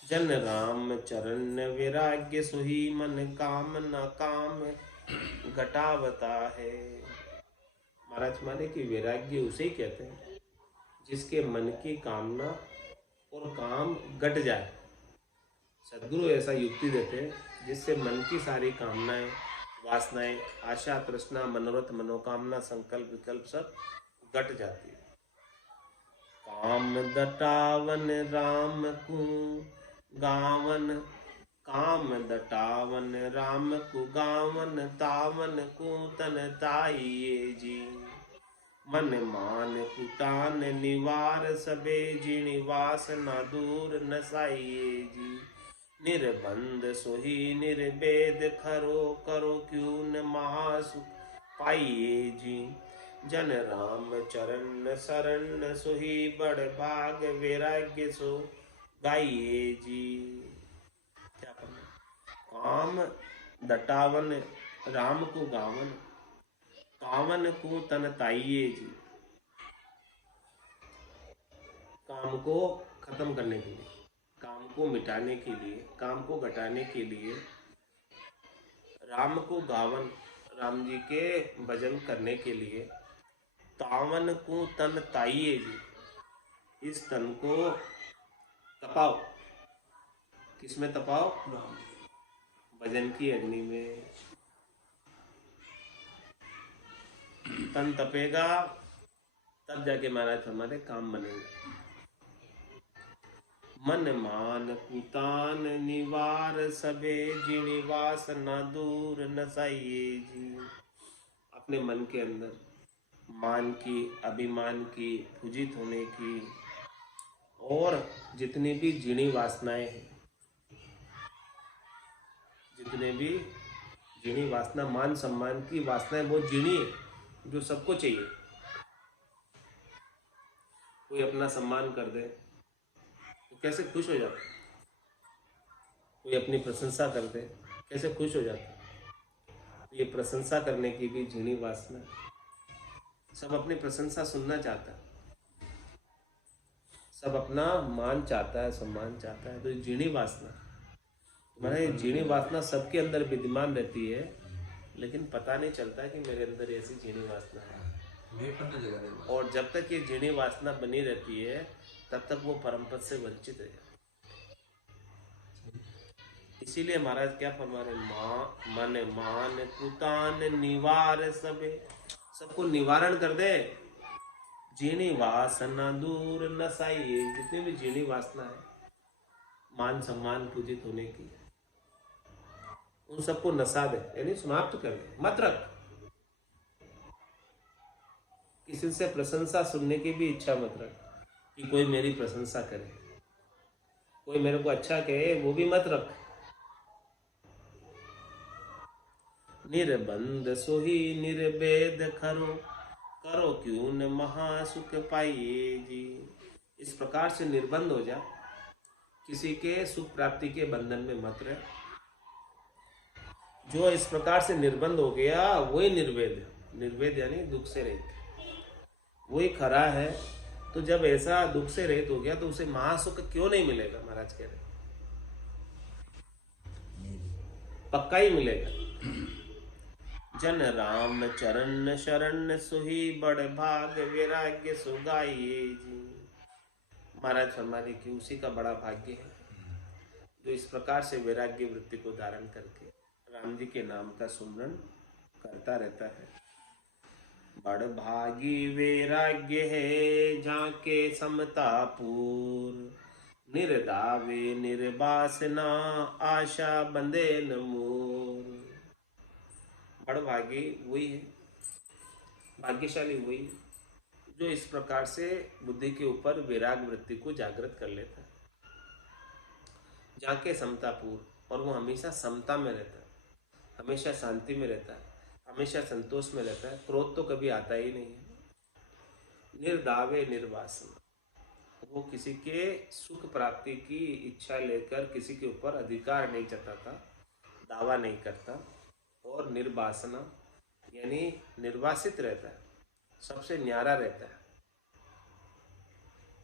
जन राम चरण वैराग्य सुही मन काम न काम घटावता है। महाराज माने कि वैराग्य उसे ही कहते हैं जिसके मन की कामना और काम घट जाए। सदगुरु ऐसा युक्ति देते हैं जिससे मन की सारी कामनाएं, वासनाएं, आशा, तृष्णा, मनोरथ, मनोकामना, संकल्प, विकल्प सब घट जाती है। काम दटावन राम को गावन, काम दटावन राम को गावन तावन को तन ताइये जी। मन मान कुटान निवार सबे जिणि वासना दूर नसाइये जी। निर्बंध सोही निर्वेद खरो करो क्यों न महासुख पाइये जी। जन राम चरण शरण सोही बड़ भाग वैराग्य सो गाइये जी। क्या करना? काम दटावन राम को गावन तावन को तन ताइये जी। काम को खत्म करने के लिए, काम को मिटाने के लिए, काम को घटाने के लिए राम को गावन, राम जी के भजन करने के लिए तावन को तन ताइये जी। इस तन को तपाओ। किसमें तपाओ? भजन की अग्नि में। तन तपेगा तब जाके महाराज हमारे काम बनेगा। मन मान कुतान निवार सबे जिणि वासना दूर नसाइये जी। अपने मन के अंदर मान की, अभिमान की, पूजित होने की और जितनी भी जिणी वासनाएं हैं, जितने भी जिणी वासना, मान सम्मान की वासनाएं बहुत जिणी है, जो सबको चाहिए। कोई अपना सम्मान कर दे तो कैसे खुश हो जाता, कोई अपनी प्रशंसा कर दे कैसे खुश हो जाता। ये प्रशंसा करने की भी जिणी वासना। सब अपनी प्रशंसा सुनना चाहता है, सब अपना मान चाहता है, सम्मान चाहता है, तो ये जिणी वासना। मैंने जिणी वासना सबके अंदर विद्यमान रहती है, लेकिन पता नहीं चलता कि मेरे अंदर ऐसी जिणी वासना है। और जब तक ये जिणी वासना बनी रहती है तब तक वो परम पद से वंचित है। इसीलिए महाराज क्या फरमा रहे, मन मान कुतान निवार सबे, सबको निवारण कर दे। जिणी वासना दूर नसाइये, जितनी भी जिणी वासना है, मान सम्मान पूजित होने की, उन सबको नसा दे, यानी समाप्त कर दे, मत रख। किसी से प्रशंसा सुनने की भी इच्छा मत रख कि कोई मेरी प्रशंसा करे, कोई मेरे को अच्छा कहे, वो भी मत रख। निर्बंध सोही निर्वेद खरो करो क्यों न महासुख पाइये जी। इस प्रकार से निर्बंध हो जा, किसी के सुख प्राप्ति के बंधन में मत रह। जो इस प्रकार से निर्बंध हो गया वही निर्वेद है। निर्वेद यानी दुख से रहित, वही खरा है। तो जब ऐसा दुख से रहित हो गया तो उसे महासुख क्यों नहीं मिलेगा? महाराज कह रहे पक्का ही मिलेगा। जन राम चरण शरण सुही बड़ भाग वैराग्य सुगाइये जी। महाराज फरमाने की उसी का बड़ा भाग्य है जो इस प्रकार से वैराग्य वृत्ति को धारण करके राम जी के नाम का सुमरन करता रहता है। बड़ भागी वैराग्य है झाके समता पूर निर्दावे निर्वासना आशा बंदे न मोर। बड़ भागी वही है, भाग्यशाली वही जो इस प्रकार से बुद्धि के ऊपर वैराग वृत्ति को जागृत कर लेता है। जाके समतापूर्ण, और वो हमेशा समता में रहता है, हमेशा शांति में रहता है, हमेशा संतोष में रहता है। क्रोध तो कभी आता ही नहीं है। निर्दावे निर्वासना, वो किसी के सुख प्राप्ति की इच्छा लेकर किसी के ऊपर अधिकार नहीं जताता, दावा नहीं करता। और निर्वासना यानी निर्वासित रहता है, सबसे न्यारा रहता है।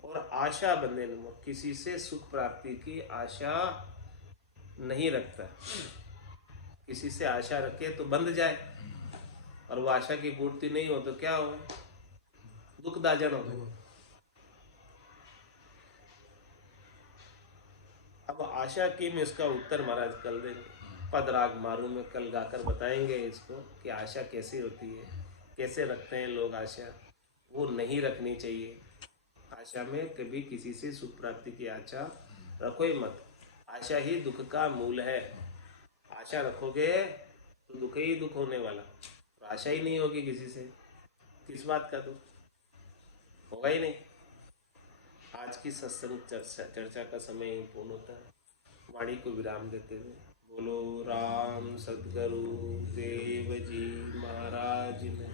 और आशा बंधे न मोह, किसी से सुख प्राप्ति की आशा नहीं रखता। किसी से आशा रखे तो बंध जाए, और वो आशा की पूर्ति नहीं हो तो क्या हो? दुखदाजन हो। अब आशा की में इसका उत्तर महाराज कल देंगे। पदराग मारू में कल गाकर बताएंगे इसको कि आशा कैसी होती है, कैसे रखते हैं लोग आशा। वो नहीं रखनी चाहिए। आशा में कभी किसी से सुख प्राप्ति की आशा रखो ही मत। आशा ही दुख का मूल है। आशा रखोगे तो दुख ही दुख होने वाला, और आशा ही नहीं होगी किसी से, किस बात का दुख होगा ही नहीं। आज की सत्संग चर्चा का समय ही पूर्ण होता है। वाणी को विराम देते हुए बोलो राम सद्गुरु देव जी महाराज ने,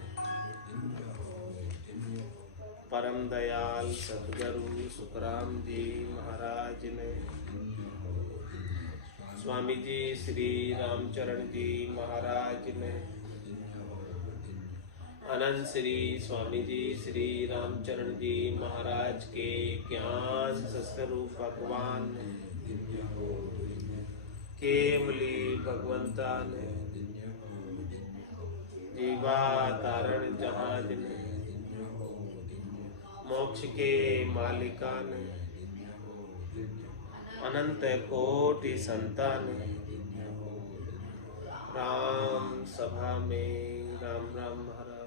परम दयाल सद्गुरु सुखराम जी महाराज ने, स्वामी जी श्री रामचरण जी महाराज ने, अनंत श्री स्वामी जी श्री रामचरण जी महाराज के ज्ञान स्वरूप भगवान ने, केवली भगवंता ने, जीवा तारण जहाज ने, मोक्ष के मालिका ने, अनंत कोटि संतान, राम सभा में राम राम महाराज।